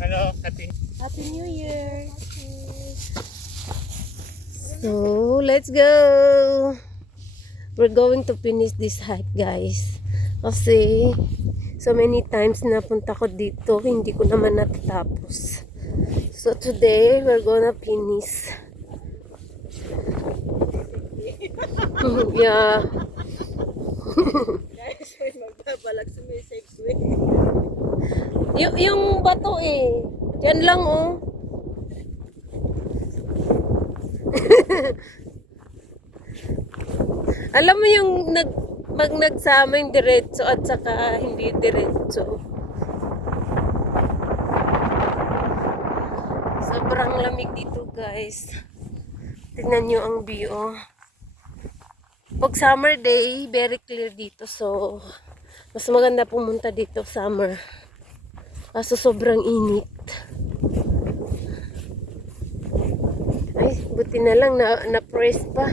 Hello, Happy New Year! So, let's go! We're going to finish this hike, guys. Kasi, so many times na punta ko dito, hindi ko naman natatapos. So, today, we're gonna finish. Yeah. Guys, may magbabalak sa may safe way. Yung bato eh. Diyan lang oh. Alam mo yung nagsama yung diretso at saka hindi diretso. Sobrang lamig dito, guys. Tingnan nyo ang view. Oh. Pag summer day, very clear dito. So, mas maganda pumunta dito summer. Kaso sobrang init. Ay, buti na lang na-press pa.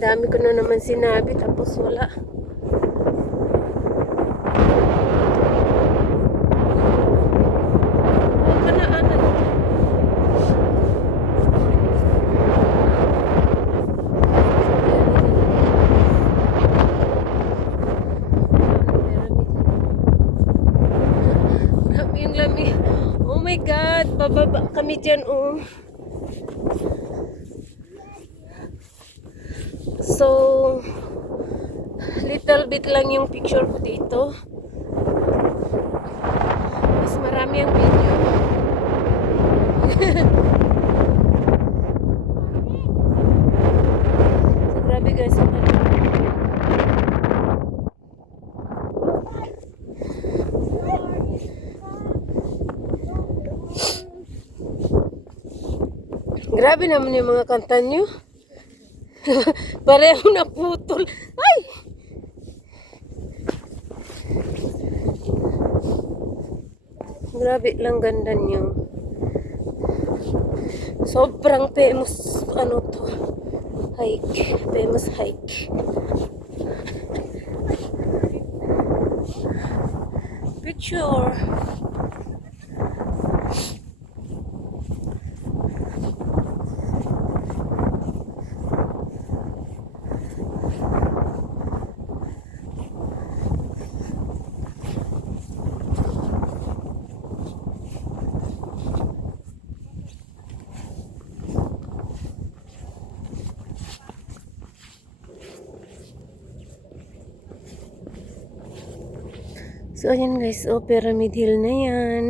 Dami ko na naman sinabi tapos wala. Huwag ka na, anak. Grabe yung lamig. Oh my God, bababa kami dyan, oh. So, little bit lang yung picture ko dito. Mas marami ang video. So, grabe guys. Grabe naman yung mga kanta nyo. Pareho naputol. Ay! Grabe lang ganda niyo. Sobrang famous ano to. Hike. Famous hike. Picture. So, ayan guys. Oh, Pyramid Hill na yan.